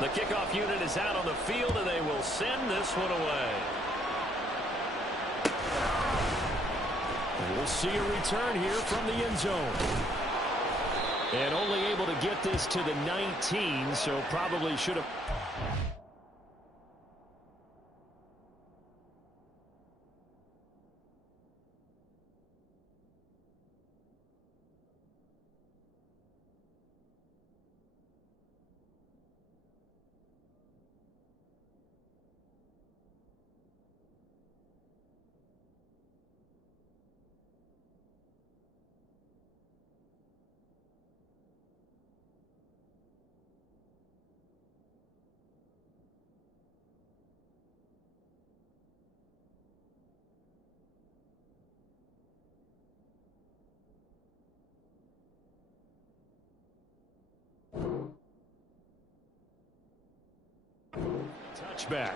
The kickoff unit is out on the field, and they will send this one away. We'll see a return here from the end zone. And only able to get this to the 19, so probably should have... Touchback.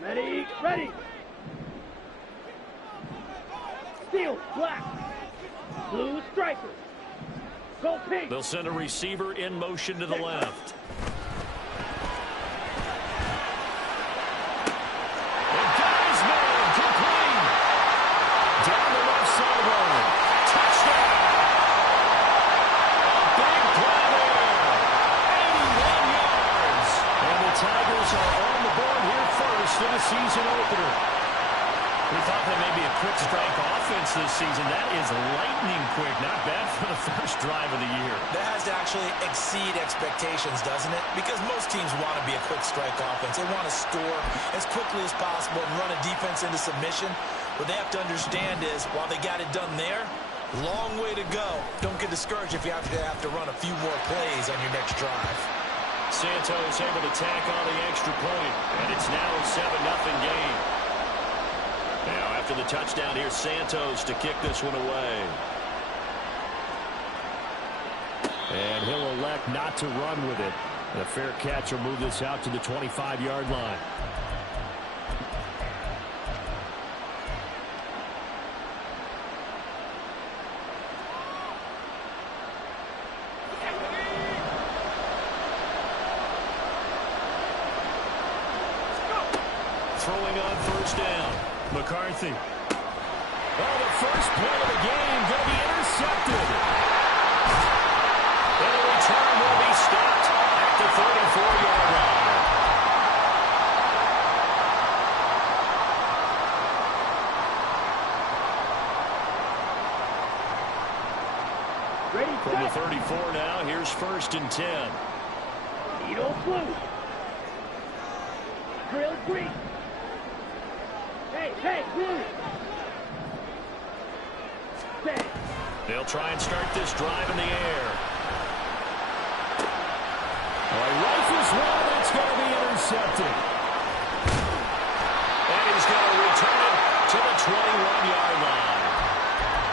Ready, ready. Steel, black. Blue striker. Go pink. They'll send a receiver in motion to the left. Season opener. We thought that maybe a quick strike offense this season. That is lightning quick. Not bad for the first drive of the year. That has to actually exceed expectations, doesn't it? Because most teams want to be a quick strike offense. They want to score as quickly as possible and run a defense into submission. What they have to understand is, while they got it done there, long way to go. Don't get discouraged if you have to run a few more plays on your next drive. Santos able to tack on the extra point, and it's now a 7-0 game. Now, after the touchdown, here's Santos to kick this one away. And he'll elect not to run with it. And a fair catch will move this out to the 25-yard line. Throwing on first down. McCarthy. Oh, the first play of the game going to be intercepted. And the return will be stopped at the 34-yard line. Ready, From the 34 now, here's 1st and 10. Needle blue. Drill green. Hey, blue. Hey. They'll try and start this drive in the air. Rifles one, it's going to be intercepted. And he's going to return it to the 21-yard line.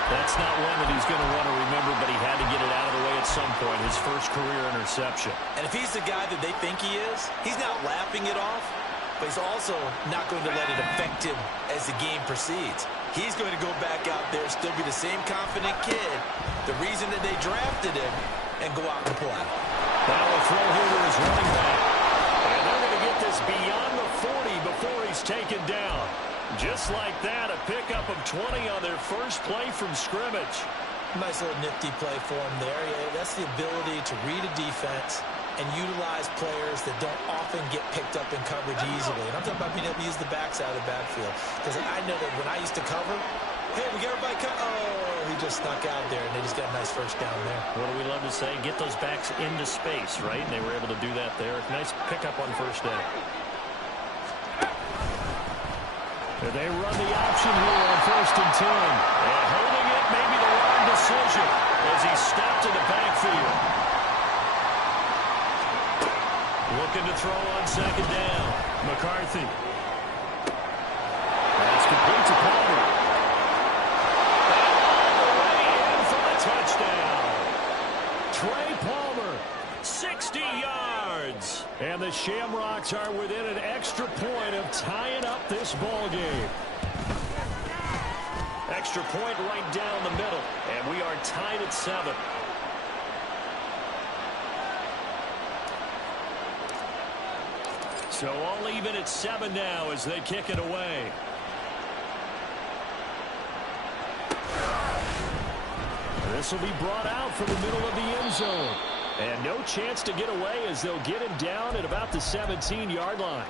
That's not one that he's going to want to remember, but he had to get it out of the way at some point, his first career interception. And if he's the guy that they think he is, he's not laughing it off, but he's also not going to let it affect him as the game proceeds. He's going to go back out there, still be the same confident kid, the reason that they drafted him, and go out and play. Now a throw here to his running back. And they're going to get this beyond the 40 before he's taken down. Just like that, a pickup of 20 on their first play from scrimmage. Nice little nifty play for him there. Yeah, that's the ability to read a defense and utilize players that don't often get picked up in coverage easily. And I'm talking about being able to use the backside of the backfield. Because I know that when I used to cover, hey, we got everybody oh, he just snuck out there, and they just got a nice first down there. What do we love to say? Get those backs into space, right? And they were able to do that there. Nice pickup on first down. And they run the option here on 1st and 10. And holding it, maybe the wrong decision as he stopped in the backfield. Looking to throw on 2nd down. McCarthy. That's complete to Palmer. And all the way in for the touchdown. Trey Palmer 60 yards. And the Shamrocks are within an extra point of tying up this ball game. Extra point right down the middle, and we are tied at 7. So all even at 7 now as they kick it away. This will be brought out from the middle of the end zone. And no chance to get away as they'll get him down at about the 17-yard line.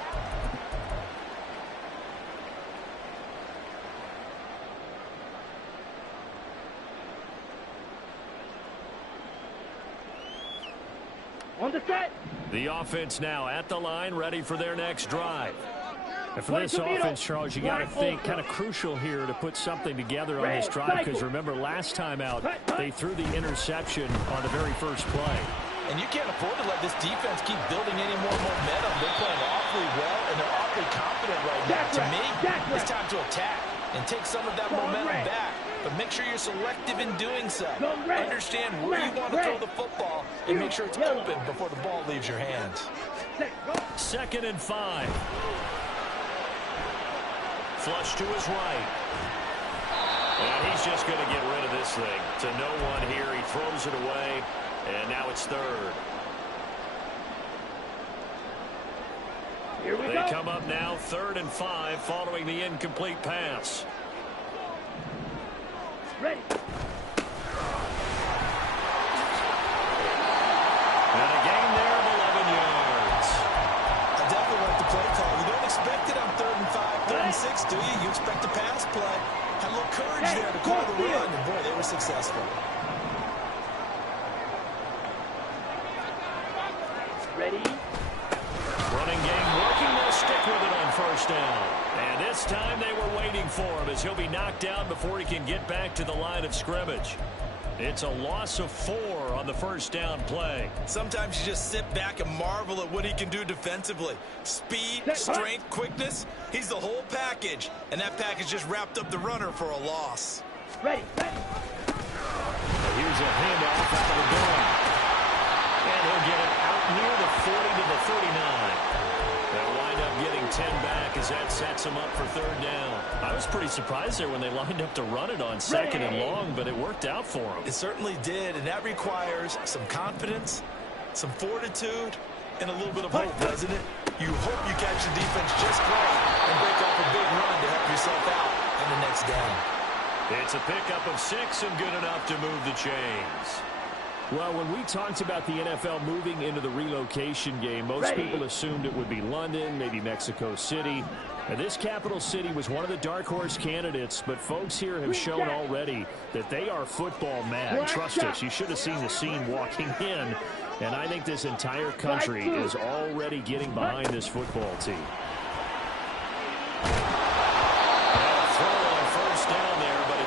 On the set. The offense now at the line, ready for their next drive. And for this offense, Charles, you got to think kind of crucial here to put something together on this drive, because remember last time out they threw the interception on the very first play. And you can't afford to let this defense keep building any more momentum. They're playing awfully well, and they're awfully confident right now. To me, it's time to attack and take some of that momentum back. But make sure you're selective in doing so. Understand where you want to throw the football and make sure it's open before the ball leaves your hands. 2nd and 5. Flush to his right. And he's just going to get rid of this thing. To no one here. He throws it away. And now it's 3rd. Here we They go. come up now 3rd and 5 following the incomplete pass. Ready. And a gain there of 11 yards. I definitely like the play call. You don't expect it on 3rd and 5, 3rd and 6, do you? You expect a pass play. Had a little courage there to call the run, and boy, they were successful. Ready. Running game working. They'll stick with it on 1st down. And this time they were waiting for him as he'll be knocked down before he can get back to the line of scrimmage. It's a loss of 4 on the 1st down play. Sometimes you just sit back and marvel at what he can do defensively. Speed, strength, quickness. He's the whole package. And that package just wrapped up the runner for a loss. Ready. Here's a handoff out of the gun. And he'll get it out near the 40 to the 39. They'll wind up getting 10 back as that sets them up for 3rd down. I was pretty surprised there when they lined up to run it on 2nd and long, but it worked out for them. It certainly did, and that requires some confidence, some fortitude, and a little bit of hope, doesn't it? You hope you catch the defense just right and break off a big run to help yourself out on the next down. It's a pickup of 6 and good enough to move the chains. Well, when we talked about the NFL moving into the relocation game, most people assumed it would be London, maybe Mexico City. And this capital city was one of the dark horse candidates, but folks here have shown already that they are football mad. Trust us, you should have seen the scene walking in. And I think this entire country is already getting behind this football team.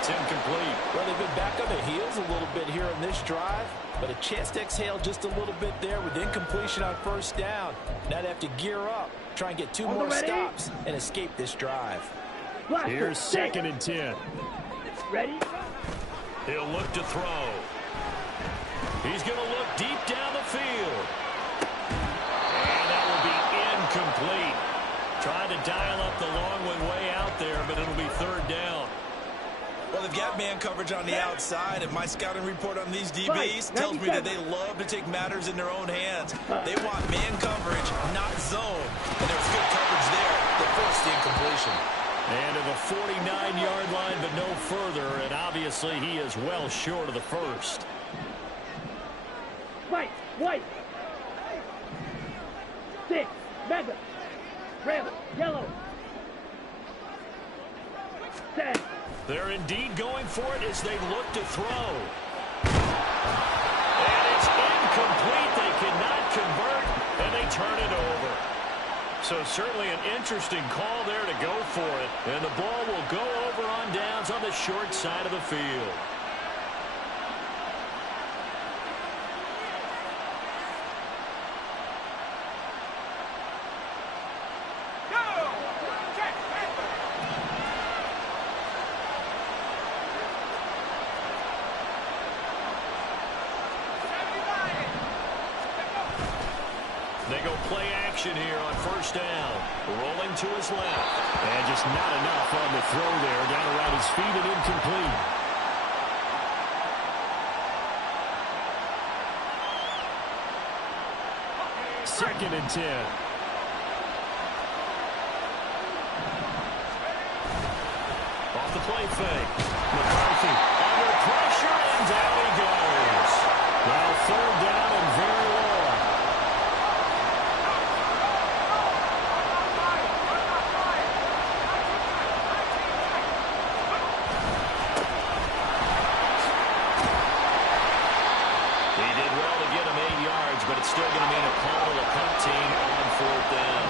Incomplete. Well, they've been back on their heels a little bit here on this drive, but a chance to exhale just a little bit there with incompletion on 1st down. Now they have to gear up, try and get 2 more stops and escape this drive. Here's 2nd and 10. Ready? He'll look to throw. He's going to look deep down the field. And that will be incomplete. Trying to dial up the long one way out there, but it'll be 3rd down. Well, they've got man coverage on the outside, and my scouting report on these DBs tells me that they love to take matters in their own hands. They want man coverage, not zone. And there was good coverage there that forced the incompletion. And to the 49-yard line, but no further, and obviously he is well short of the 1st. White. 6. Mega. Red. Yellow. 10. They're indeed going for it as they look to throw. And it's incomplete. They cannot convert, and they turn it over. So certainly an interesting call there to go for it. And the ball will go over on downs on the short side of the field. They go play action here on first down. Rolling to his left. And just not enough on the throw there. Down around his feet and incomplete. Second and 10. Off the play fake. McCarthy under pressure, and down he goes. Well, third down and very long. He did well to get him 8 yards, but it's still going to mean a call to the punt team on fourth down.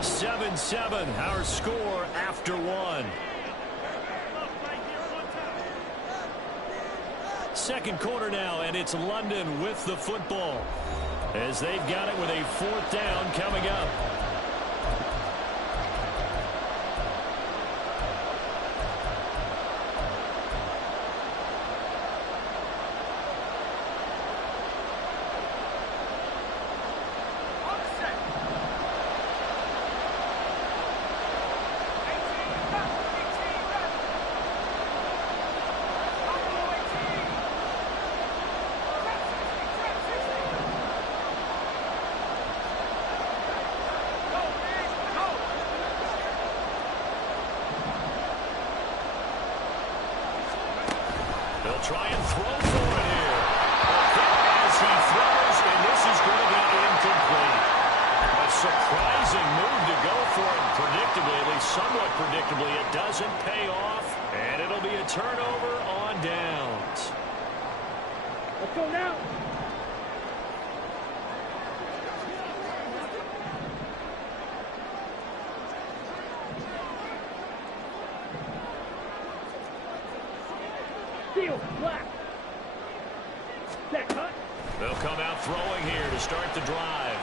7-7, our score after one. Second quarter now, and it's London with the football as they've got it with a fourth down coming up. They'll try and throw for it here. As he throws, and this is going to be incomplete. A surprising move to go for it. Predictably, at least somewhat predictably, it doesn't pay off. And it'll be a turnover on downs. Let's go now. Steal, black. Set, cut. They'll come out throwing here to start the drive.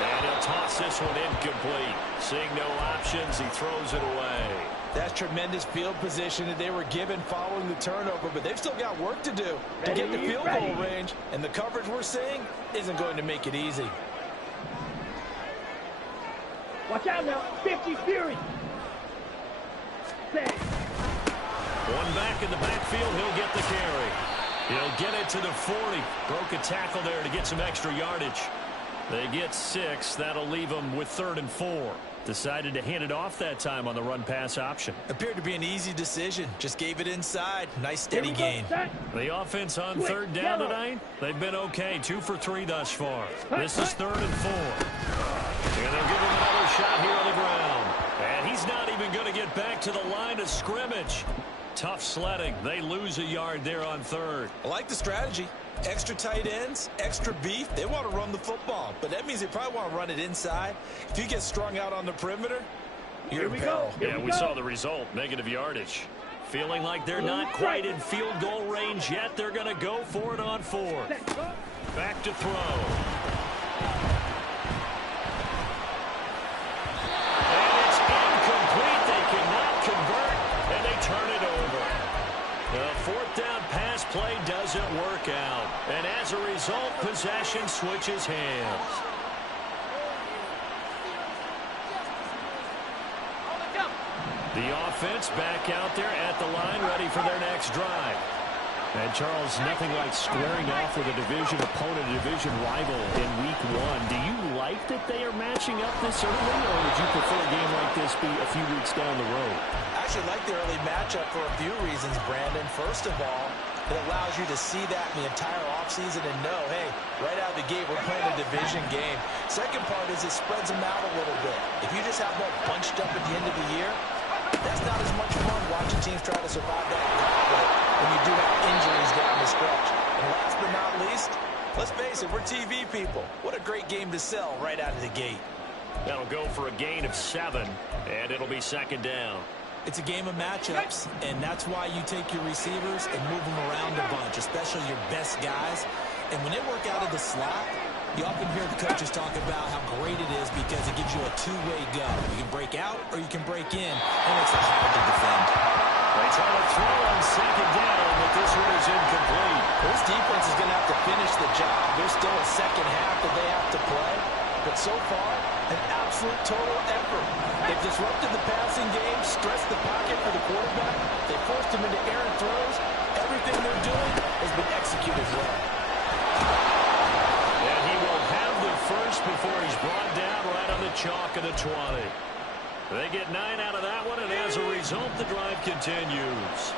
And he'll toss this one incomplete. Seeing no options, he throws it away. That's tremendous field position that they were given following the turnover, but they've still got work to do to get the field goal range, and the coverage we're seeing isn't going to make it easy. Watch out now. 50 Fury. Set. One back in the backfield, he'll get the carry. He'll get it to the 40. Broke a tackle there to get some extra yardage. They get 6. That'll leave them with 3rd and 4. Decided to hand it off that time on the run-pass option. Appeared to be an easy decision. Just gave it inside. Nice steady gain. The offense on third down tonight, they've been okay. 2 for 3 thus far. This is 3rd and 4. And they'll give him another shot here on the ground. And he's not even going to get back to the line of scrimmage. Tough sledding. They lose a yard there on 3rd. I like the strategy. Extra tight ends, extra beef. They want to run the football, but that means they probably want to run it inside. If you get strung out on the perimeter, you're in peril. Yeah, we saw the result. Negative yardage. Feeling like they're not quite in field goal range yet. They're going to go for it on 4th. Back to throw. And it's incomplete. They cannot convert, and they turn it over. The 4th down pass play doesn't work out. And as a result, possession switches hands. The offense back out there at the line, ready for their next drive. And, Charles, nothing like squaring off with a division opponent, a division rival in Week 1. Do you like that they are matching up this early, or would you prefer a game like this be a few weeks down the road? I actually like the early matchup for a few reasons, Brandon. First of all, it allows you to see that in the entire offseason and know, hey, right out of the gate, we're playing a division game. Second part is it spreads them out a little bit. If you just have them bunched up at the end of the year, that's not as much fun watching teams try to survive that gauntlet when you do have injuries down the stretch. And last but not least, let's face it, we're TV people. What a great game to sell right out of the gate. That'll go for a gain of 7, and it'll be 2nd down. It's a game of matchups, and that's why you take your receivers and move them around a bunch, especially your best guys. And when they work out of the slot, you often hear the coaches talk about how great it is because it gives you a two-way go. You can break out or you can break in, and it's hard to defend. They try to throw on second down, but this one is incomplete. This defense is going to have to finish the job. There's still a second half that they have to play. But so far, an absolute total effort. They've disrupted the passing game, stressed the pocket for the quarterback. They forced him into errant throws. Everything they're doing has been executed well. And he will have the first before he's brought down right on the chalk of the 20. They get 9 out of that one, and as a result, the drive continues.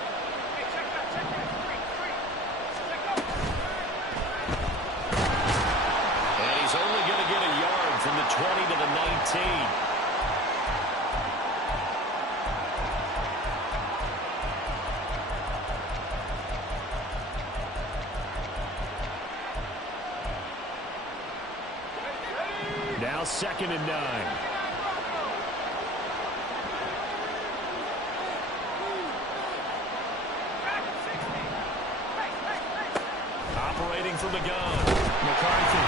And he's only going to get a yard from the 20 to the 19. Now 2nd and 9. Operating from the gun, McCarthy.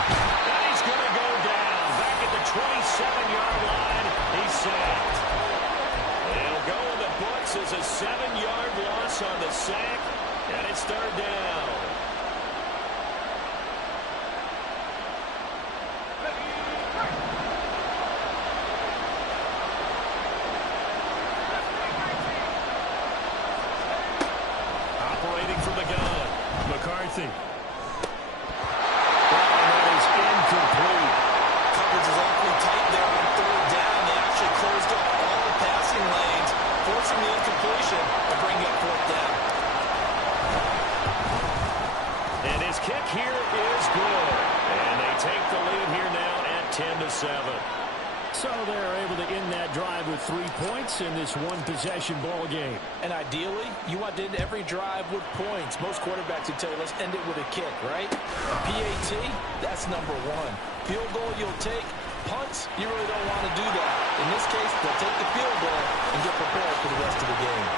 And he's going to go down. Back at the 27-yard line. He's sacked. It'll go in the books as a 7-yard loss on the sack. And it's 3rd down. Operating from the gun, McCarthy. That is incomplete. Coverage is awfully tight there on 3rd down. They actually closed up all the passing lanes, forcing the incompletion to bring up 4th down. And his kick here is good. And they take the lead here now at 10-7. So they're able to end that drive with 3 points in this one-possession ball game. And ideally, you want to end every drive with points. Most quarterbacks would tell you, let's end it with a kick, right? PAT, that's number 1. Field goal you'll take. Punts, you really don't want to do that. In this case, they'll take the field goal and get prepared for the rest of the game.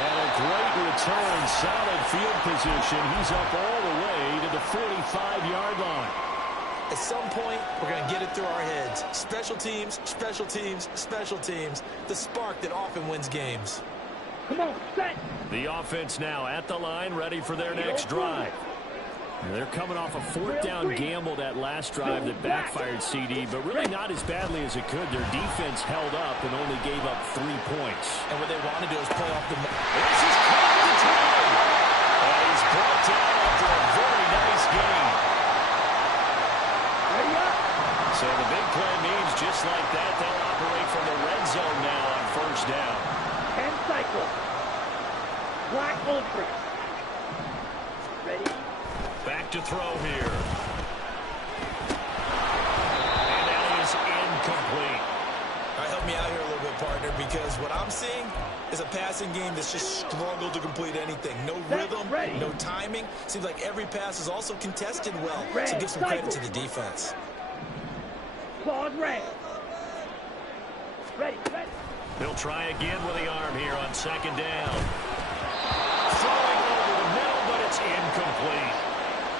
And a great return, solid field position. He's up all the way to the 45-yard line. At some point, we're going to get it through our heads. Special teams, special teams, special teams. The spark that often wins games. Come on, set. The offense now at the line, ready for their next drive. And they're coming off a 4th down gamble that last drive that backfired CD, but really not as badly as it could. Their defense held up and only gave up 3 points. And what they want to do is play off the... This is caught the try. And he's brought down after a very nice game. Ready up. So the big play means just like that, they'll operate from the red zone now on 1st down. 10 cycles. Black ultra. Ready. Back to throw here. And that is incomplete. All right, help me out here a little bit, partner, because what I'm seeing is a passing game that's just struggled to complete anything. No rhythm, no timing. Seems like every pass is also contested well. So give some credit to the defense. Claws red. Ready, ready. He'll try again with the arm here on 2nd down. Throwing over the middle, but it's incomplete.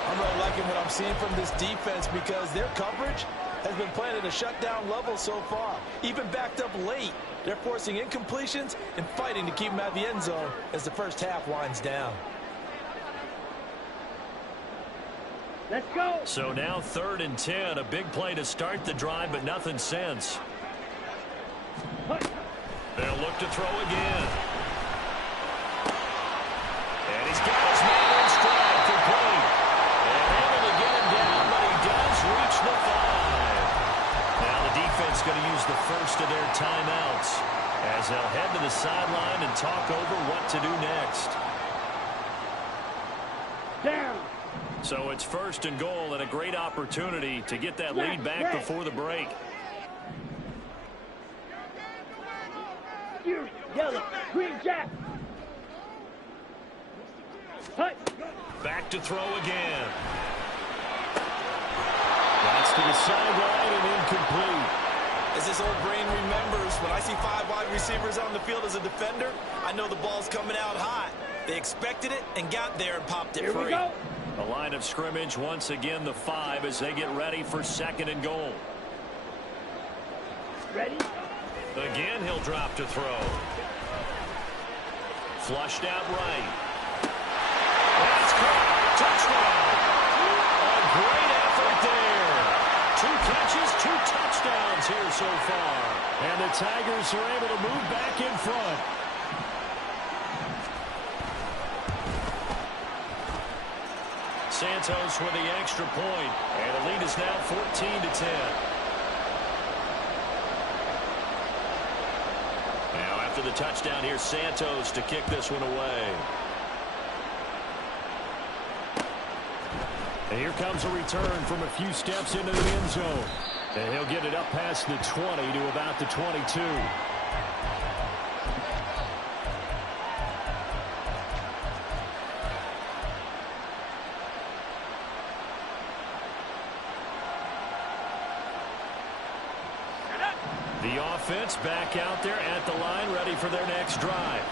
I'm really liking what I'm seeing from this defense because their coverage has been playing at a shutdown level so far. Even backed up late, they're forcing incompletions and fighting to keep them out of the end zone as the first half winds down. Let's go. So now 3rd and 10, a big play to start the drive, but nothing since. They'll look to throw again. And he's got his man in stride, complete. And able to get him down, but he does reach the 5. Now the defense going to use the first of their timeouts as they'll head to the sideline and talk over what to do next. Down. So it's 1st and goal and a great opportunity to get that lead back before the break. Yellow, green jack. Hut. Back to throw again. That's to the sideline and incomplete. As this old brain remembers, when I see 5 wide receivers on the field as a defender, I know the ball's coming out hot. They expected it and got there and popped it Here free. we go. The line of scrimmage once again the 5 as they get ready for 2nd and goal. Ready. Again he'll drop to throw. Flushed out right. That's caught. Touchdown. A great effort there. 2 catches, 2 touchdowns here so far. And the Tigers are able to move back in front. Santos with the extra point. And the lead is now 14-10. Now after the touchdown, here's Santos to kick this one away. And here comes a return from a few steps into the end zone. And he'll get it up past the 20 to about the 22. The offense back out there at the line, ready for their next drive.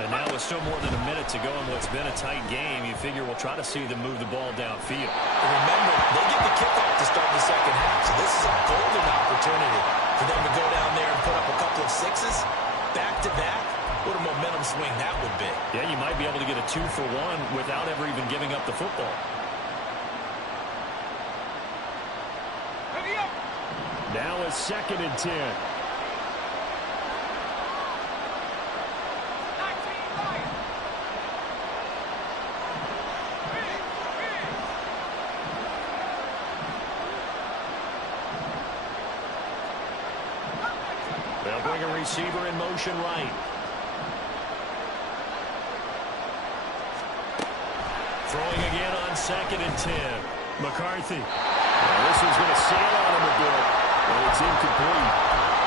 And now with still more than a minute to go in what's been a tight game, you figure we'll try to see them move the ball downfield. And remember, they get the kickoff to start the second half, so this is a golden opportunity for them to go down there and put up a couple of sixes back-to-back. What a momentum swing that would be. Yeah, you might be able to get a 2-for-1 without ever even giving up the football. Now it's 2nd and 10. They'll bring a receiver in motion right. Throwing again on 2nd and 10. McCarthy. Well, this one's going to sail on him a bit. And it's incomplete.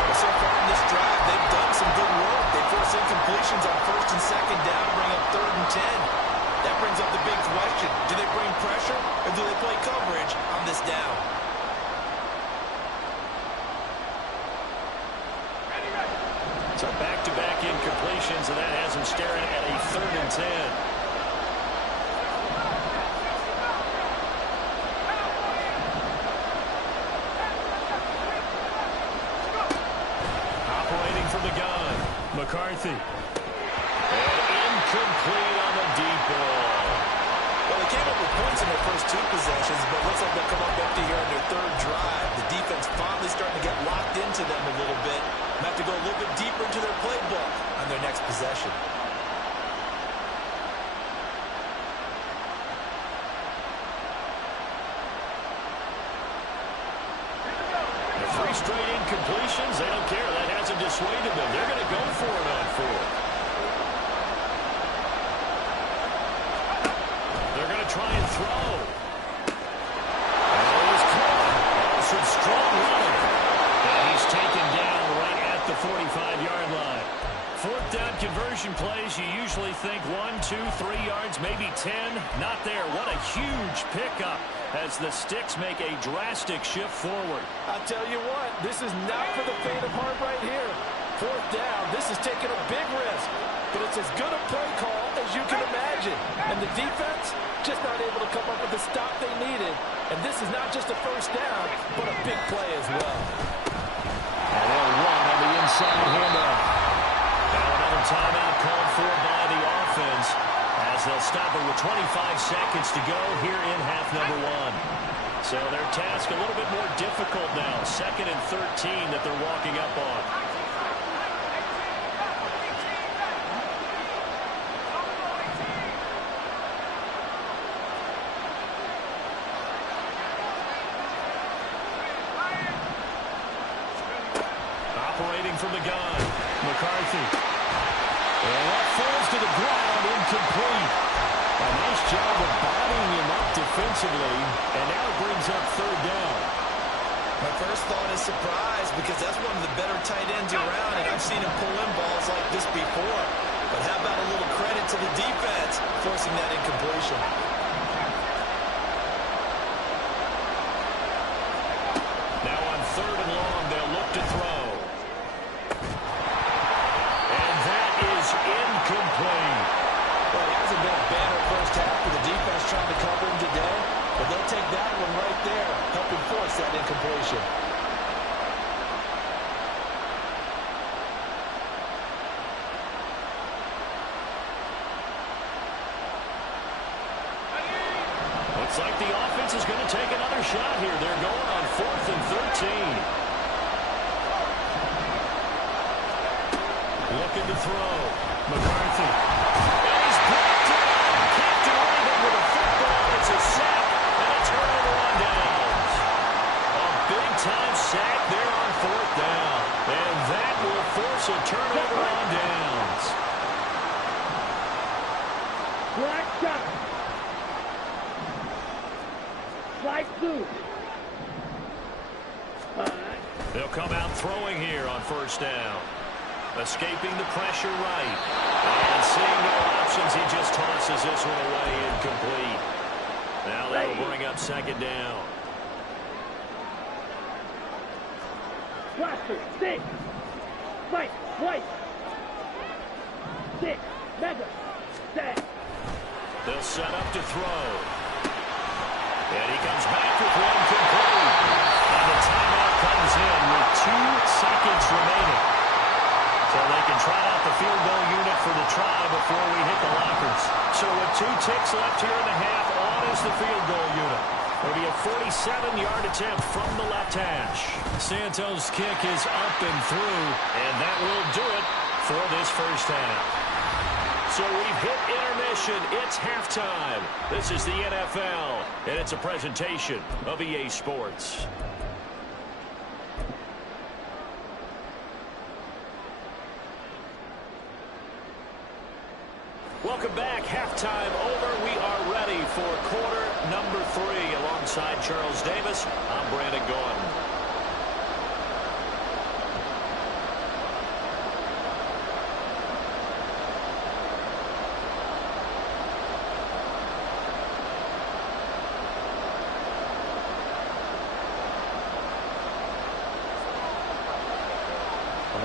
Well, so far in this drive, they've done some good work. They force incompletions on 1st and 2nd down, bring up 3rd and 10. That brings up the big question. Do they bring pressure or do they play coverage on this down? So back-to-back incompletions, and that has him staring at a 3rd and 10. McCarthy. And incomplete on the deep ball. Well, they came up with points in their first 2 possessions, but looks like they'll come up empty here on their 3rd drive. The defense finally starting to get locked into them a little bit. They have to go a little bit deeper into their playbook on their next possession. The 3 straight incompletions, they don't care. That hasn't dissuaded them. They're going to go for it on 4th. They're going to try and throw. And it was caught. That was some strong running. And he's taken down right at the 45-yard line. 4th down conversion plays, you usually think 1, 2, 3 yards, maybe 10. Not there. What a huge pickup as the Sticks make a drastic shift forward. I'll tell you what, this is not for the faint of heart right here. 4th down, this is taking a big risk, but it's as good a play call as you can imagine. And the defense just not able to come up with the stop they needed. And this is not just a 1st down, but a big play as well. And they'll run on the inside handoff. Now another timeout called for by the offense as they'll stop it with 25 seconds to go here in half number 1. So their task a little bit more difficult now. 2nd and 13 that they're walking up on. Operating from the gun, McCarthy. And that falls to the ground, incomplete. A nice job of bodying him up defensively, and now it brings up 3rd down. My first thought is surprise because that's one of the better tight ends around, and I've seen him pull in balls like this before. But how about a little credit to the defense forcing that incompletion? Now on 3rd and long, they'll look to throw. And that is incomplete. Well, it hasn't been a banner first half for the defense trying to cover him today, but they'll take that one right there, helping force that incompletion. Looks like the offense is going to take another shot here. They're going on 4th and 13. Looking to throw. McCarthy. And he's blocked down. Can't do anything with a football. It's a sack and a turnover on downs. A big-time sack there on 4th down. And that will force a turnover on downs. Black shot. Slide through. They'll come out throwing here on 1st down. Escaping the pressure right. And seeing no options, he just tosses this one away incomplete. Now that'll bring up 2nd down. Blaster, 6. Fight, white. 6. Mega. Set. They'll set up to throw. And he comes back with one complete. And the timeout comes in with 2 seconds remaining. So they can try out the field goal unit for the try before we hit the lockers. So with 2 ticks left here in the half, on is the field goal unit. It'll be a 47-yard attempt from the left hash. Santos' kick is up and through, and that will do it for this first half. So we've hit intermission. It's halftime. This is the NFL, and it's a presentation of EA Sports. Welcome back. Halftime over. We are ready for quarter number 3. Alongside Charles Davis, I'm Brandon Gordon.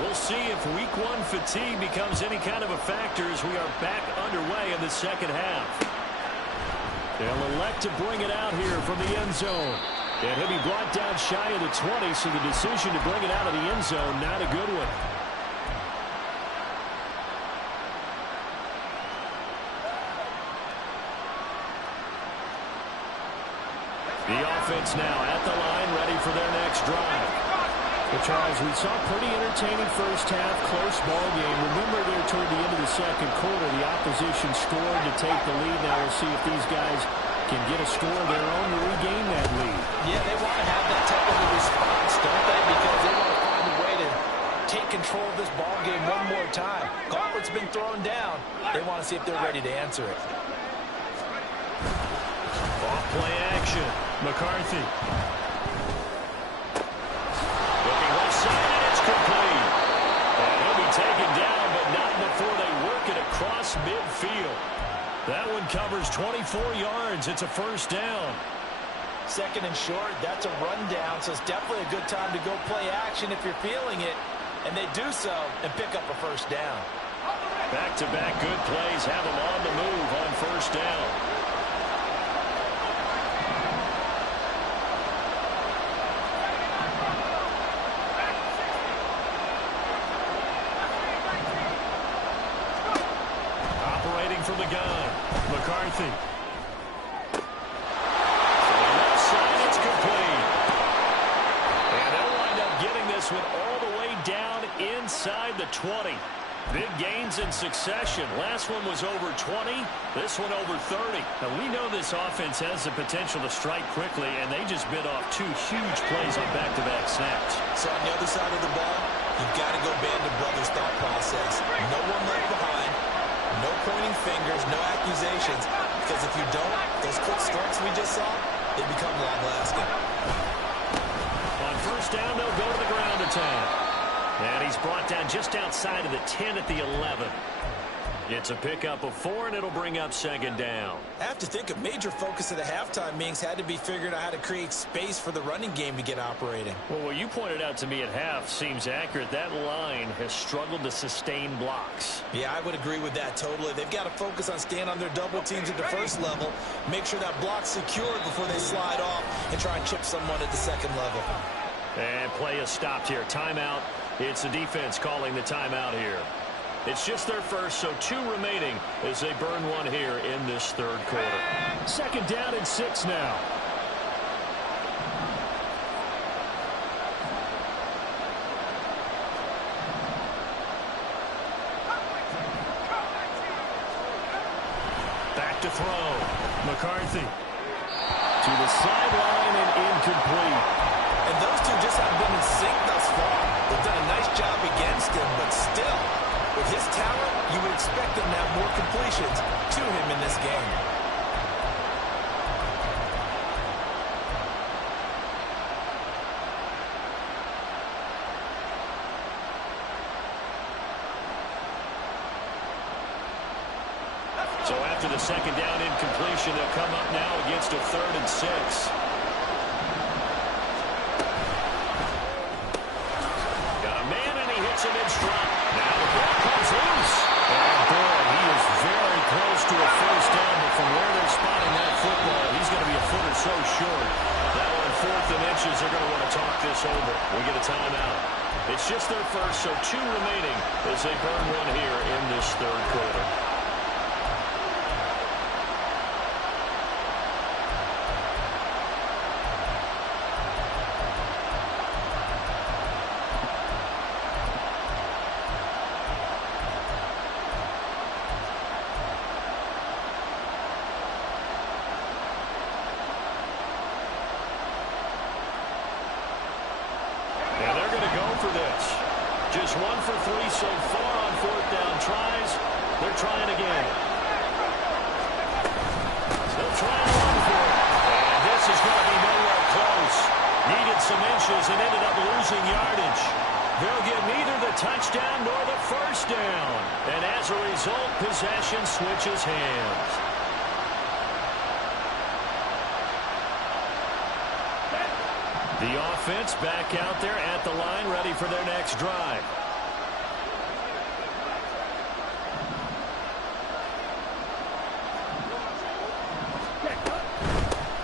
We'll see if week 1 fatigue becomes any kind of a factor as we are back underway in the second half. They'll elect to bring it out here from the end zone. And he'll be brought down shy of the 20, so the decision to bring it out of the end zone, not a good one. The offense now at the line, ready for their next drive. But Charles, we saw a pretty entertaining first half, close ball game. Remember there toward the end of the second quarter, the opposition scored to take the lead. Now we'll see if these guys can get a score of their own to regain that lead. Yeah, they want to have that type of a response, don't they? Because they want to find a way to take control of this ball game one more time. Gauntlet's been thrown down. They want to see if they're ready to answer it. Off play action. McCarthy. Taken down, but not before they work it across midfield. That one covers 24 yards. It's a first down. 2nd and short, that's a rundown, so it's definitely a good time to go play action if you're feeling it. And they do so and pick up a first down. Back-to-back good plays have them on the move on first down. From the gun, McCarthy. To the left side, it's complete. And they'll wind up getting this one all the way down inside the 20. Big gains in succession. Last one was over 20. This one over 30. Now, we know this offense has the potential to strike quickly, and they just bit off 2 huge plays on back-to-back snaps. So on the other side of the ball, you've got to go band of brothers thought process. No one left behind. No pointing fingers, no accusations, because if you don't, those quick strikes we just saw, they become long-lasting. On first down, they'll go to the ground attack. And he's brought down just outside of the 10 at the 11. It's a pickup of 4, and it'll bring up 2nd down. I have to think a major focus of the halftime meetings had to be figuring out how to create space for the running game to get operating. Well, what you pointed out to me at half seems accurate. That line has struggled to sustain blocks. Yeah, I would agree with that totally. They've got to focus on staying on their double teams at the first level, make sure that block's secured before they slide off and try and chip someone at the second level. And play is stopped here. Timeout. It's the defense calling the timeout here. It's just their first, so 2 remaining as they burn one here in this third quarter. 2nd down and 6 now. Back to throw. McCarthy to the sideline and incomplete. And those two just haven't been in sync thus far. They've done a nice job against him, but still, with his talent, you would expect them to have more completions to him in this game. So after the 2nd down incompletion, they'll come up now against a 3rd and 6. Got a man, and he hits him in stride. Now the ball comes loose. And boy, he is very close to a first down, but from where they're spotting that football, he's going to be a foot or so short. Now on 4th and inches, they're going to want to talk this over. We get a timeout. It's just their first, so 2 remaining as they burn one here in this third quarter. Just 1 for 3 so far on 4th down tries. They're trying again. They'll try and run for it. And this is going to be nowhere close. Needed some inches and ended up losing yardage. They'll get neither the touchdown nor the first down. And as a result, possession switches hands. The offense back out there at the line, ready for their next drive.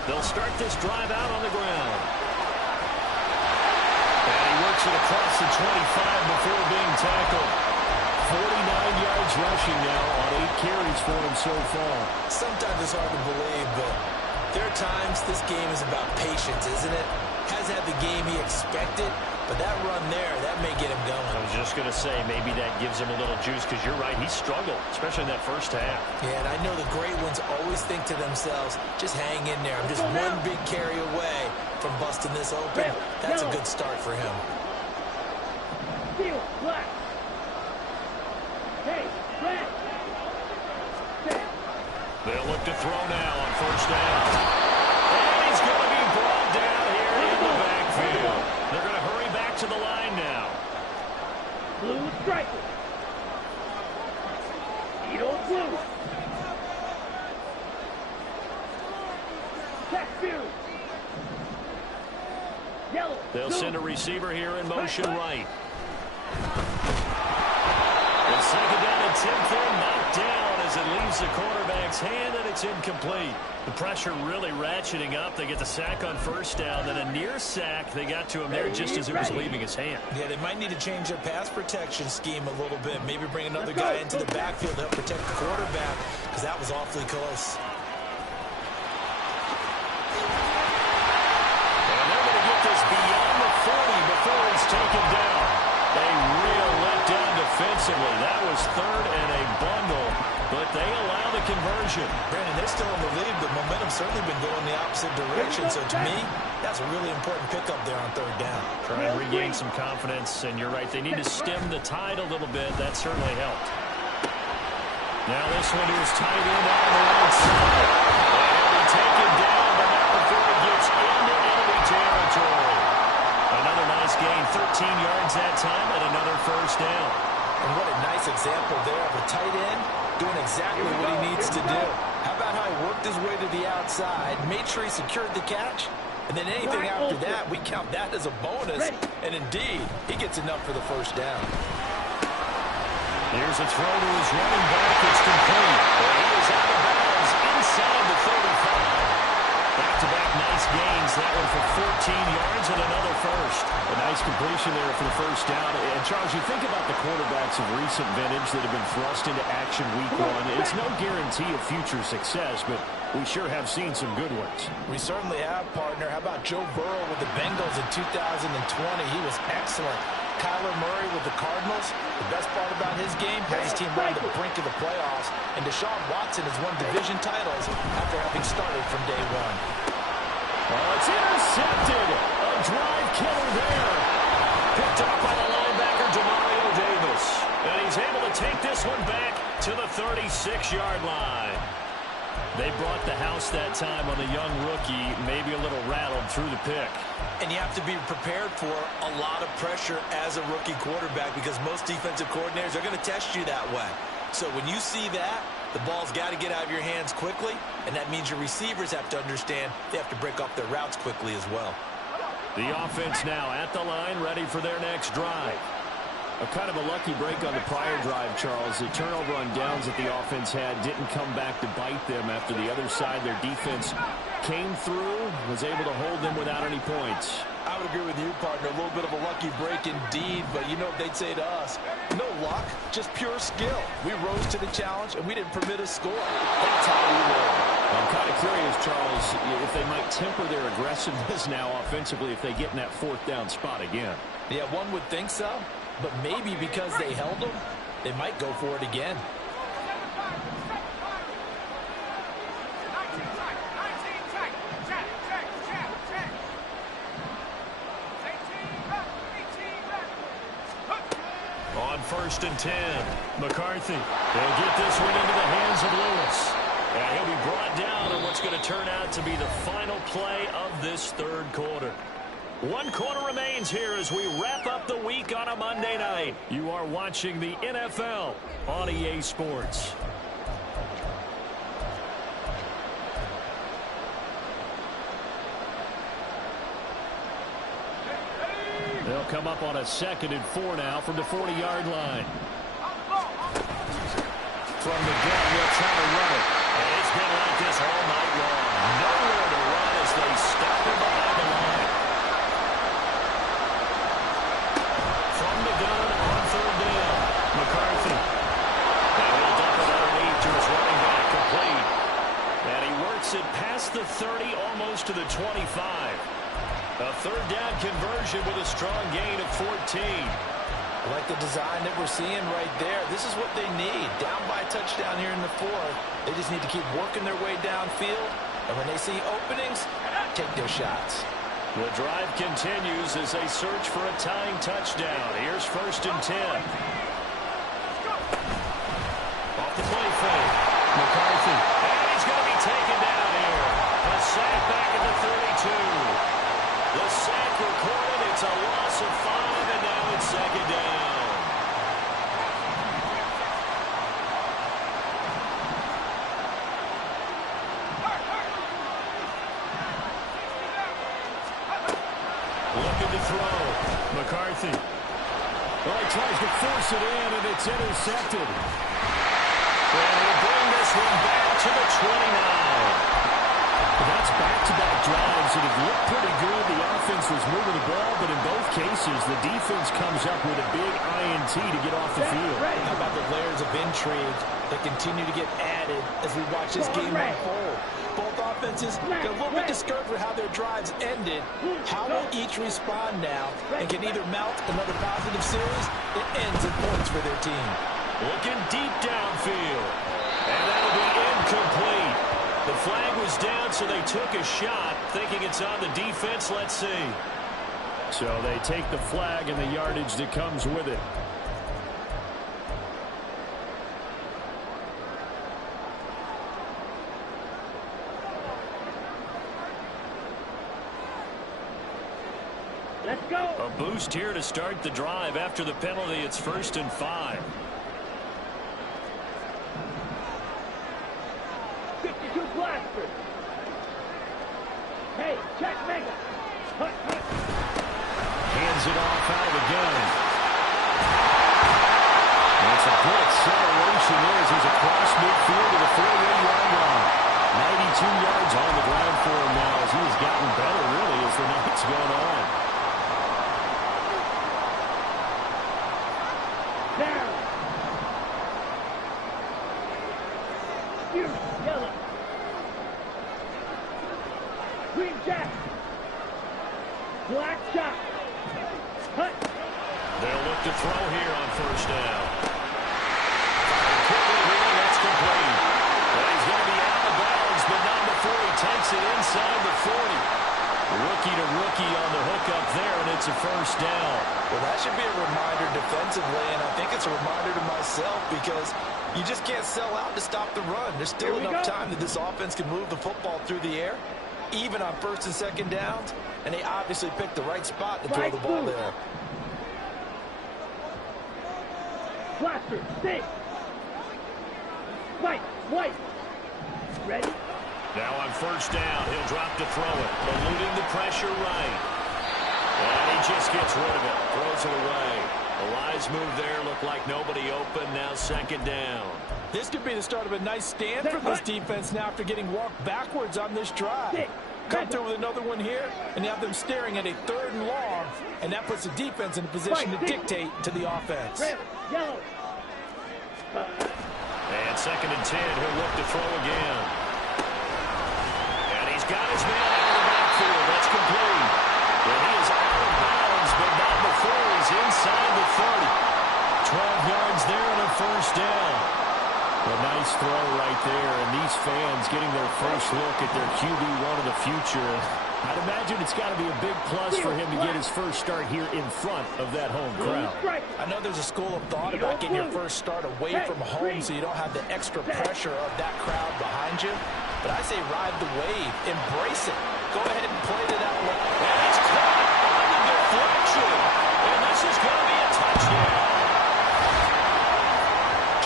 They'll start this drive out on the ground. And he works it across the 25 before being tackled. 49 yards rushing now on 8 carries for him so far. Sometimes it's hard to believe, but there are times this game is about patience, isn't it? Hasn't had the game he expected, but that run there, that may get him going. I was just going to say, maybe that gives him a little juice, because you're right, he struggled, especially in that first half. Yeah, and I know the great ones always think to themselves, just hang in there. I'm just one big carry away from busting this open. That's a good start for him. Steal, black. Hey, red. They'll look to throw now on 1st down. And he's going to be brought down here in the backfield. They're going to hurry back to the line now. Blue striker. Edo blue. Check Fury. Yellow. They'll blue. send a receiver here in motion right. The 2nd down and 10th there, knocked down as it leaves the quarterback's hand, and it's incomplete. The pressure really ratcheting up. They get the sack on 1st down, then a near sack. They got to him there just as it was leaving his hand. Yeah, they might need to change their pass protection scheme a little bit. Maybe bring another guy into the backfield to help protect the quarterback, because that was awfully close. And they're going to get this beyond the 40 before he's taken down. A real letdown defensively. That was 3rd and a bundle, but they allow the conversion. Brandon, they're still in the lead, but momentum's certainly been going the opposite direction. So to me, that's a really important pickup there on 3rd down. Try and regain some confidence, and you're right, they need to stem the tide a little bit. That certainly helped. Now this one here's tight end on the right side. And he'll be taken down, but not before he gets into enemy territory. Another nice gain, 13 yards that time, and another 1st down. And what a nice example there of a tight end doing exactly what he needs to do. How about how he worked his way to the outside, made sure he secured the catch, and then anything after that, we count that as a bonus. And indeed, he gets enough for the 1st down. Here's a throw to his running back. It's complete. He is out of bounds inside the 35. Back-to-back nice gains. That one for 14 yards and another 1st. A nice completion there for the first down. And, Charles, you think about the quarterbacks of recent vintage that have been thrust into action week one. It's no guarantee of future success, but we sure have seen some good ones. We certainly have, partner. How about Joe Burrow with the Bengals in 2020? He was excellent. Kyler Murray with the Cardinals. The best part about his game has his team right at the brink of the playoffs. And Deshaun Watson has won division titles after having started from day one. Oh, it's intercepted. A drive killer there. Picked up by the linebacker, Demario Davis. And he's able to take this one back to the 36-yard line. They brought the house that time on the young rookie, maybe a little rattled through the pick. And you have to be prepared for a lot of pressure as a rookie quarterback because most defensive coordinators are going to test you that way. So when you see that, the ball's got to get out of your hands quickly, and that means your receivers have to understand they have to break off their routes quickly as well. The offense now at the line, ready for their next drive. A kind of a lucky break on the prior drive, Charles. The turnover on downs that the offense had didn't come back to bite them after the other side. Their defense came through, was able to hold them without any points. I would agree with you, partner. A little bit of a lucky break indeed, but you know what they'd say to us? No luck, just pure skill. We rose to the challenge, and we didn't permit a score. That's how we roll. I'm kind of curious, Charles, if they might temper their aggressiveness now offensively if they get in that fourth down spot again. Yeah, one would think so. But maybe because they held them, they might go for it again. On 1st and 10, McCarthy will get this one into the hands of Lewis. And he'll be brought down on what's going to turn out to be the final play of this third quarter. 1 quarter remains here as we wrap up the week on a Monday night. You are watching the NFL on EA Sports. They'll come up on a 2nd and 4 now from the 40-yard line. From the gun, they'll try to run it. And it's been like this all night long. Nowhere to run as they stop him behind the line. From the gun on 3rd down, McCarthy. And he'll dump it underneath to his running back, complete. And he works it past the 30, almost to the 25. A 3rd down conversion with a strong gain of 14. I like the design that we're seeing right there. This is what they need. Down by a touchdown here in the 4th. They just need to keep working their way downfield. And when they see openings, take their shots. The drive continues as they search for a tying touchdown. Here's 1st and 10. Off the play fake. McCarthy. And he's going to be taken down here. A sack back at the 32. The sack recorded. It's a loss of 5, and now it's 2nd down. Looking to throw. McCarthy. Well, he tries to force it in, and it's intercepted. And he'll bring this one back to the 29. That's back-to-back drives that have looked pretty good. The offense was moving the ball, but in both cases, the defense comes up with a big INT to get off the field. How about the layers of intrigue that continue to get added as we watch this game unfold? Both offenses get a little bit discouraged with how their drives ended. How will each respond now and can either mount another positive series that ends in points for their team? Looking deep downfield. And that'll be incomplete. The flag was down, so they took a shot, thinking it's on the defense. Let's see. So they take the flag and the yardage that comes with it. Let's go. A boost here to start the drive after the penalty. It's 1st and 5. 52 blaster. Hey, check mega. Hut, hut. Hands it off out of the gun. That's a good acceleration there as he's across midfield to the 48-yard line. 92 yards on the ground for him now as he's gotten better, really, as the night's gone on. You, yellow. Green jack. Black shot. Hut. They'll look to throw here on first down. Quickly here, that's complete. Well, he's going to be out of bounds, but not before he takes it inside the 40. Rookie to rookie on the hook up there, and it's a first down. Well, that should be a reminder defensively, and I think it's a reminder to myself because you just can't sell out to stop the run. There's still enough time that this offense can move the football through the air, even on first and second downs, and they obviously picked the right spot to throw the ball there. Blaster, stay. White. Ready? Now on first down, he'll drop to throw it, eluding the pressure right. And he just gets rid of it, throws it away. The wise move there, looked like nobody open, now second down. This could be the start of a nice stand for this defense now after getting walked backwards on this drive. Come through with another one here, and you have them staring at a 3rd and long, and that puts the defense in a position to dictate to the offense. Yellow. And second and 10, he'll look to throw again. And he's got his man out of the backfield. That's complete. And he is out of bounds, but not before he's inside the 30. 12 yards there and a first down. A nice throw right there, and these fans getting their first look at their QB1 of the future. I'd imagine it's got to be a big plus for him to get his first start here in front of that home crowd. I know there's a school of thought about getting your first start away from home so you don't have the extra pressure of that crowd behind you. But I say ride the wave, embrace it. Go ahead and play it out loud. And it's caught on the deflection. And this is going to be a touchdown.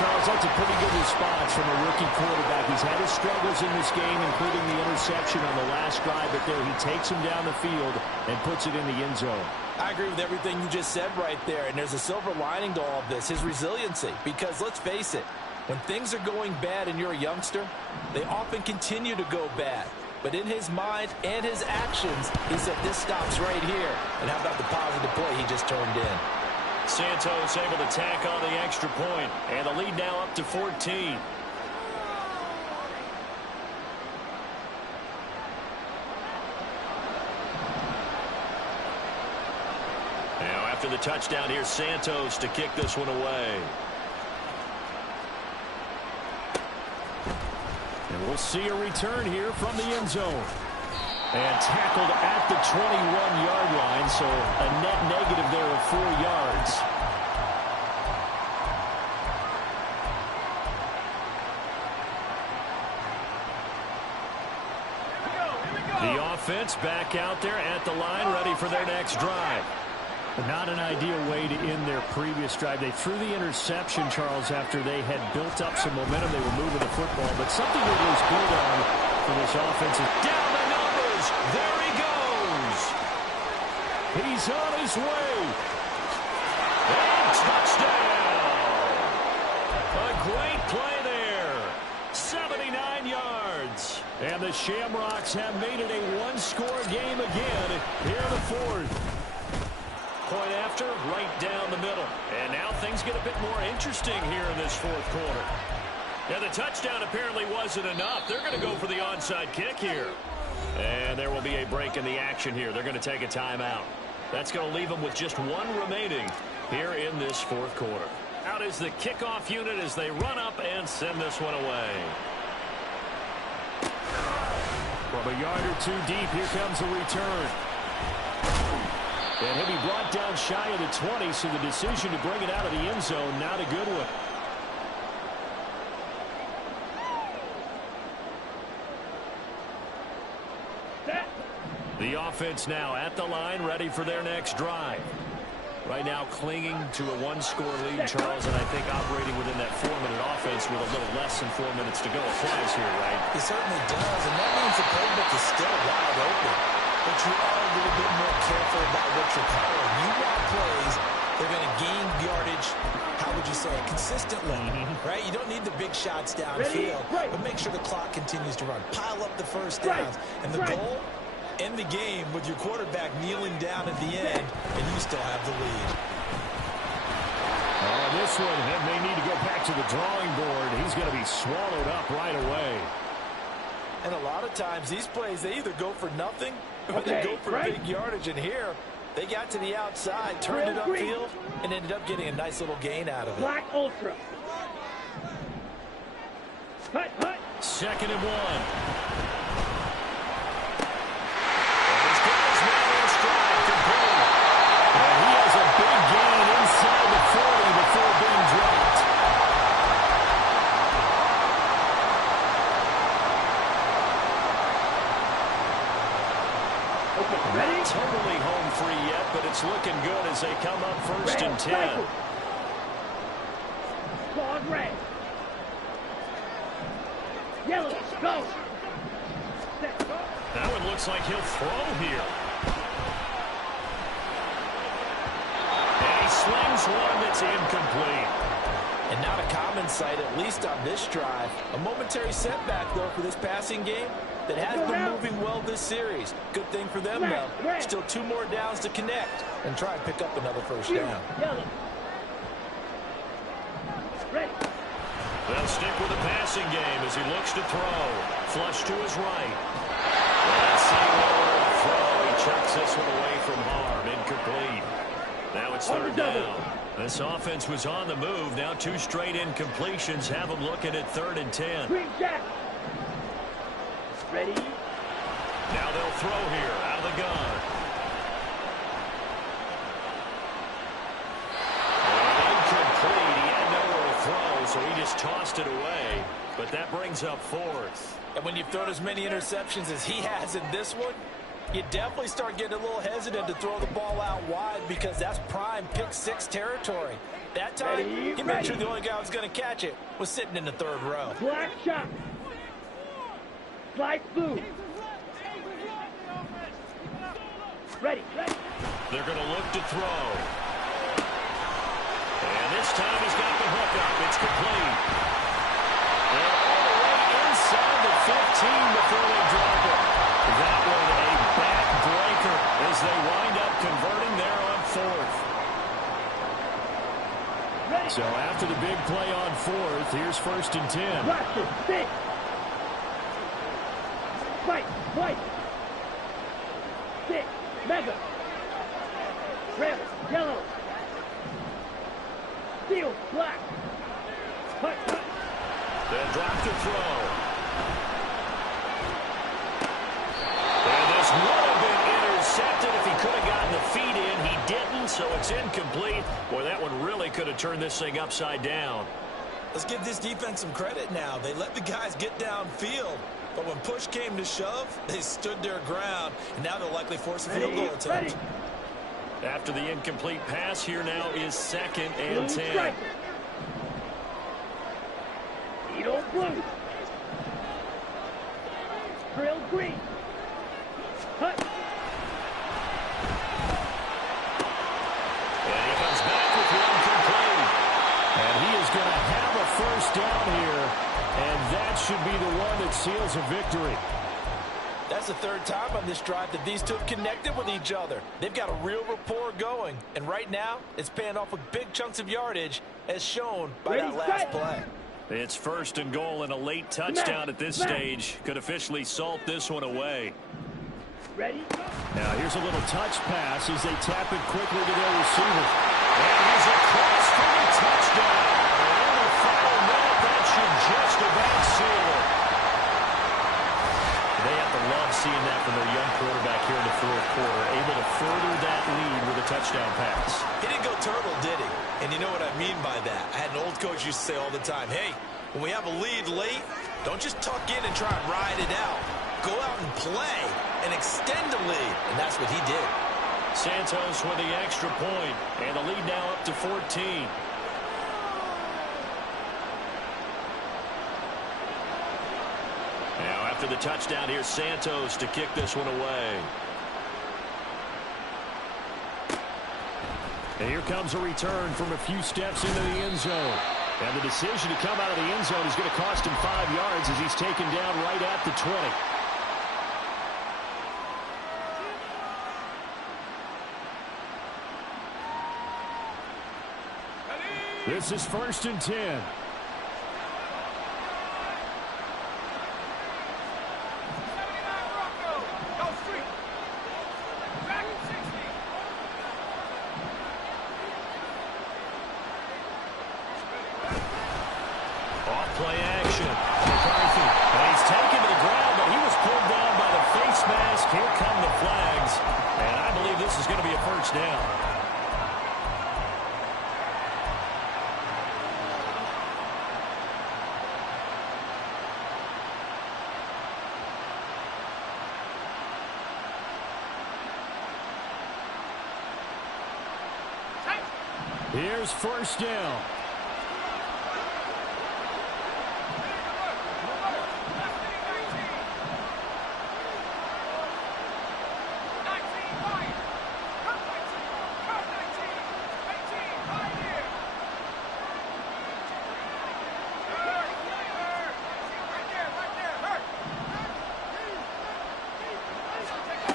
Charles, that's a pretty good response from a rookie quarterback. He's had his struggles in this game, including the interception on the last drive, but there he takes him down the field and puts it in the end zone. I agree with everything you just said right there, and there's a silver lining to all of this, his resiliency. Because let's face it, when things are going bad and you're a youngster, they often continue to go bad. But in his mind and his actions, he said this stops right here. And how about the positive play he just turned in? Santos able to tack on the extra point, and the lead now up to 14. Now after the touchdown, here's Santos to kick this one away. And we'll see a return here from the end zone. And tackled at the 21-yard line, so a net negative there of 4 yards. The offense back out there at the line, ready for their next drive. Not an ideal way to end their previous drive. They threw the interception, Charles, after they had built up some momentum. They were moving the football, but something to at least build on for this offense is down the numbers. There he goes. He's on his way. And touchdown. A great play there. 79 yards. And the Shamrocks have made it a one-score game again here in the 4th. Point after, right down the middle. And now things get a bit more interesting here in this 4th quarter. Now the touchdown apparently wasn't enough. They're going to go for the onside kick here. And there will be a break in the action here. They're going to take a timeout. That's going to leave them with just one remaining here in this 4th quarter. Out is the kickoff unit as they run up and send this one away. From a yard or two deep, here comes the return. And he'll be brought down shy of the 20, so the decision to bring it out of the end zone, not a good one. The offense now at the line, ready for their next drive. Right now clinging to a one-score lead, Charles, and I think operating within that 4-minute offense with a little less than 4 minutes to go applies here, right? It certainly does, and that means the playbook is still wide open. But you are a little bit more careful about what you're calling. You want plays, they're going to gain yardage, how would you say it, consistently, right? You don't need the big shots downfield, but make sure the clock continues to run. Pile up the first downs, and the goal, end the game with your quarterback kneeling down at the end, and you still have the lead. Oh, this one and may need to go back to the drawing board. He's going to be swallowed up right away. And a lot of times these plays, they either go for nothing or they go for big yardage. And here, they got to the outside, turned it upfield, and ended up getting a nice little gain out of it. Black Ultra. Hut, hut. 2nd and 1. And he's got his man in stride, complete. And he has a big gain inside the 40 before being dropped. Not totally home free yet, but it's looking good as they come up 1st and 10. Squad red. Yellow, go. That one looks like he'll throw here. And he slings one that's incomplete. And not a common sight, at least on this drive. A momentary setback, though, for this passing game that has been moving well this series. Good thing for them, though. Still 2 more downs to connect and try and pick up another first down. Yellow. Ready. They'll stick with the passing game as he looks to throw. Flush to his right. Let's see where the throw. He chucks this one away from harm. Incomplete. Now it's 3rd down. This offense was on the move. Now 2 straight incompletions have them looking at 3rd and 10. Green jack. Ready. Now they'll throw here out of the gun. Incomplete. He had nowhere to throw, so he just tossed it away. But that brings up 4th. And when you've thrown as many interceptions as he has in this one, you definitely start getting a little hesitant to throw the ball out wide because that's prime pick-6 territory. That time, he made sure the only guy who was going to catch it was sitting in the 3rd row. Black shot. Slide blue. Ready, ready. They're going to look to throw. And this time he's got the hook up. It's complete. And all the way inside the 15 before they drop it. That one a backbreaker as they wind up converting there on 4th. Ready. So after the big play on 4th, here's 1st and 10. Blaster, stick. Fight, fight. Stick, mega. Red, yellow. Steel, black. Hut, hut. They'll drop to throw. And this would have been intercepted if he could have gotten the feet in. He didn't, so it's incomplete. Boy, that one really could have turned this thing upside down. Let's give this defense some credit now. They let the guys get downfield. But when push came to shove, they stood their ground. And now they'll likely force a field goal attempt. After the incomplete pass, here now is 2nd and 10. Edo blue. Drill green. Hut. And he comes back with one complete. And he is going to have a first down here. And that should be the one that seals a victory. That's the 3rd time on this drive that these two have connected with each other. They've got a real rapport going. And right now, it's paying off with big chunks of yardage, as shown by that last play. It's 1st and goal and a late touchdown at this stage. Could officially salt this one away. Ready? Now here's a little touch pass as they tap it quickly to their receiver. And he's across for the touchdown. And in the final minute, that should just about seal it. They have to love seeing that from their young quarterback here in the 4th quarter, able to further that lead with a touchdown pass. He didn't go turtle, did he? And you know what I mean by that. I had an old coach used to say all the time, hey, when we have a lead late, don't just tuck in and try and ride it out. Go out and play and extend the lead. And that's what he did. Santos with the extra point, and the lead now up to 14. Now after the touchdown, here's Santos to kick this one away. And here comes a return from a few steps into the end zone. And the decision to come out of the end zone is going to cost him 5 yards as he's taken down right at the 20. This is 1st and 10. Play action. McCarthy. And he's taken to the ground, but he was pulled down by the face mask. Here come the flags. And I believe this is going to be a first down. Here's 1st down.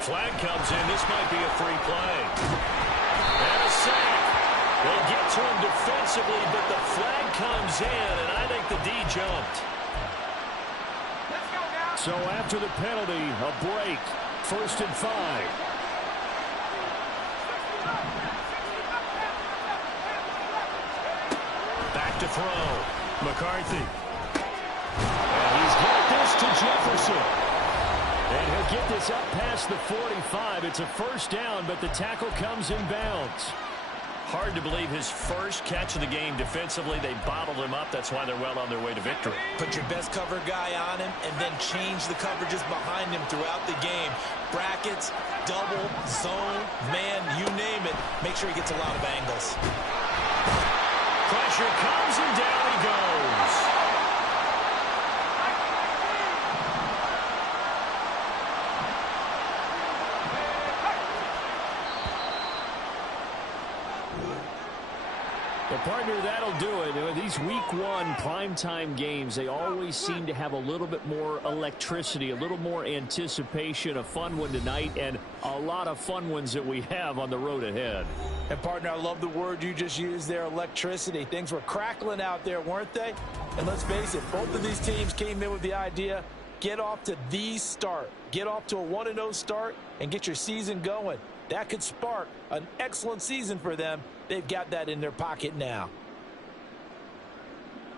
Flag comes in. This might be a free play. And a sack. They'll get to him defensively, but the flag comes in, and I think the D jumped. So after the penalty, a break. 1st and 5. Back to throw. McCarthy. And he's got this to Jefferson. And he'll get this up past the 45. It's a first down, but the tackle comes in bounds. Hard to believe his first catch of the game defensively. They bottled him up. That's why they're well on their way to victory. Put your best cover guy on him and then change the coverages behind him throughout the game. Brackets, double, zone, man, you name it. Make sure he gets a lot of angles. Pressure comes and down he goes. Well, partner, that'll do it. These week 1 primetime games, they always seem to have a little bit more electricity, a little more anticipation. A fun one tonight, and a lot of fun ones that we have on the road ahead. And, partner, I love the word you just used there, electricity. Things were crackling out there, weren't they? And let's face it, both of these teams came in with the idea, get off to the start. Get off to a 1-0 start and get your season going. That could spark an excellent season for them. They've got that in their pocket now.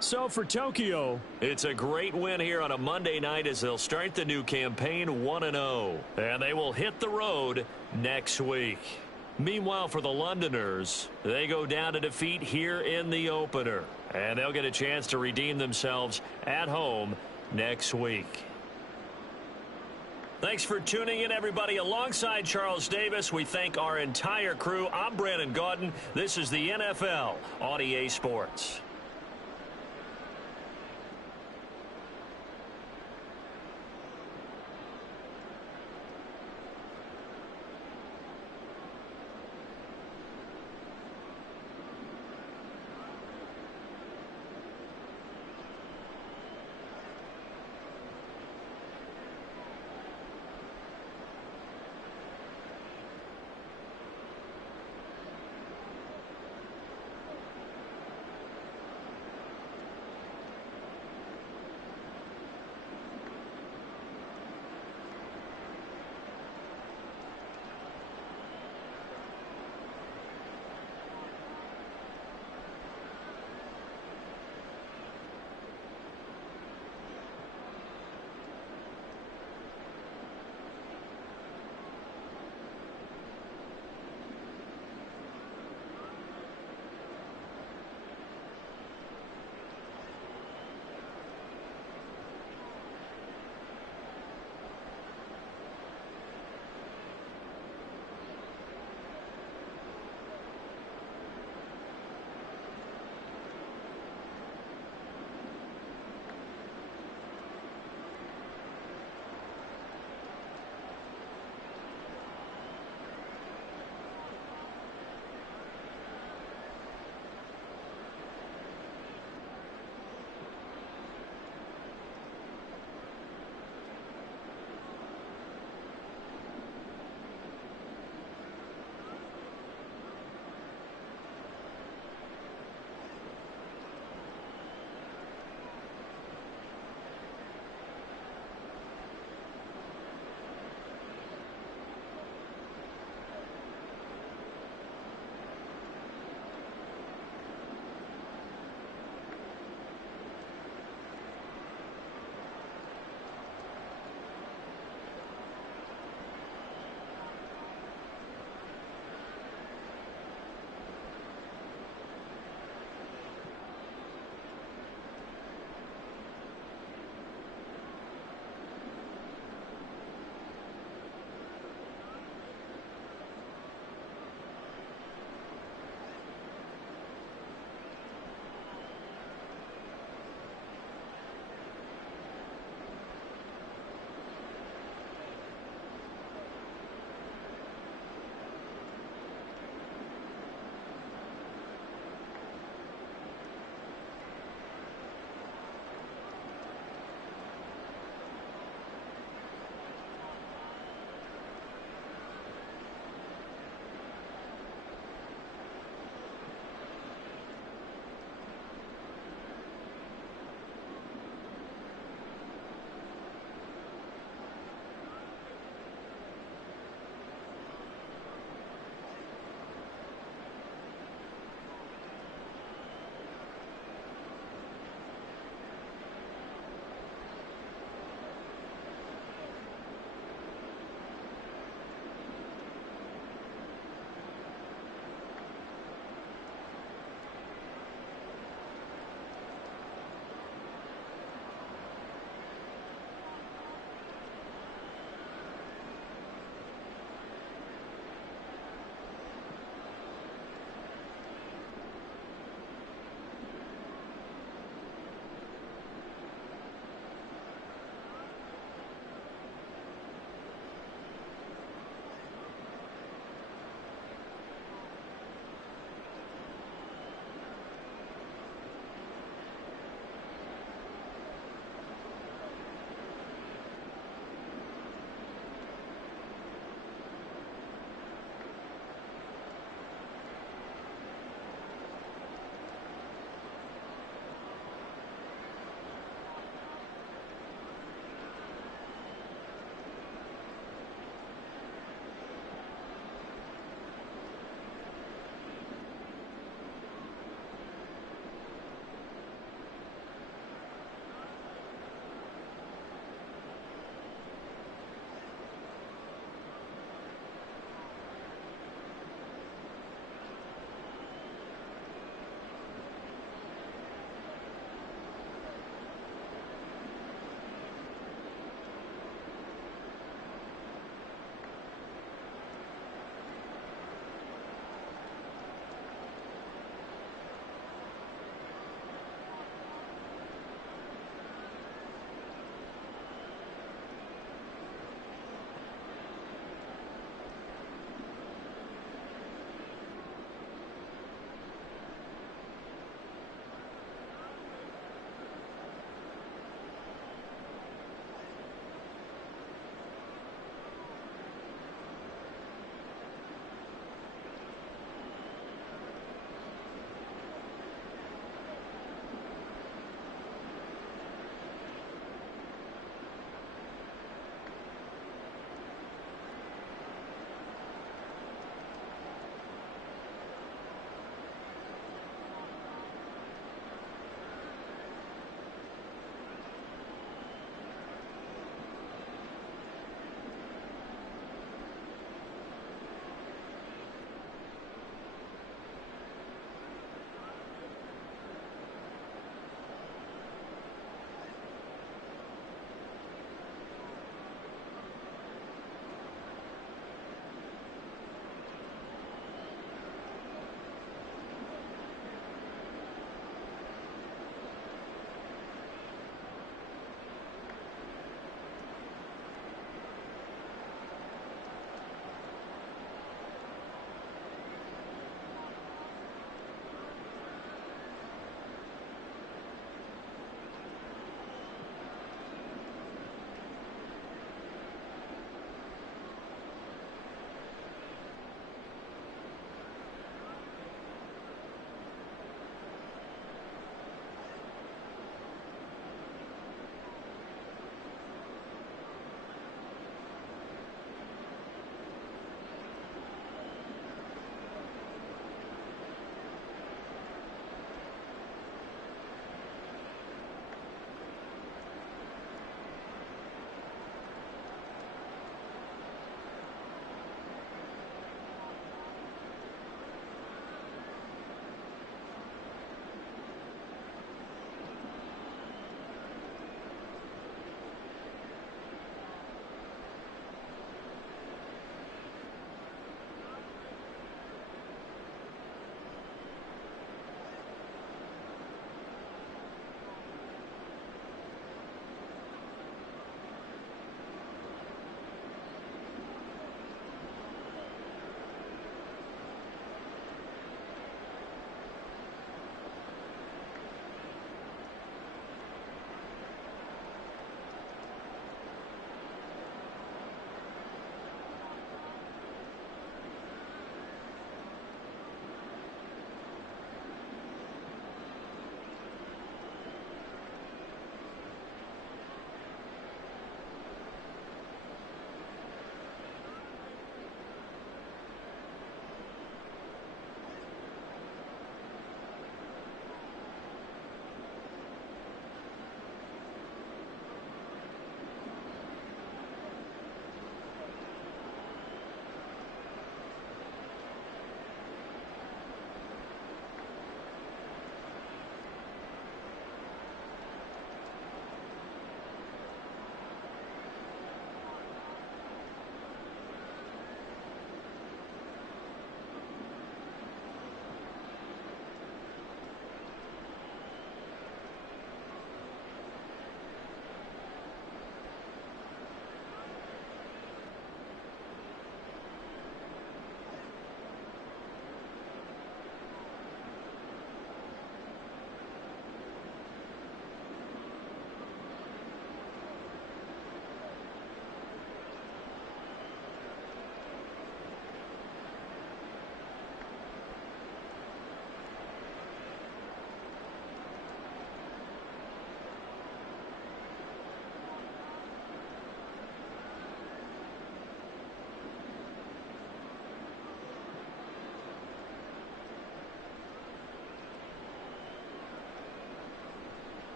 So for Tokyo, it's a great win here on a Monday night as they'll start the new campaign 1-0. And they will hit the road next week. Meanwhile, for the Londoners, they go down to defeat here in the opener. And they'll get a chance to redeem themselves at home next week. Thanks for tuning in, everybody. Alongside Charles Davis, we thank our entire crew. I'm Brandon Gaudin. This is the NFL on EA Sports.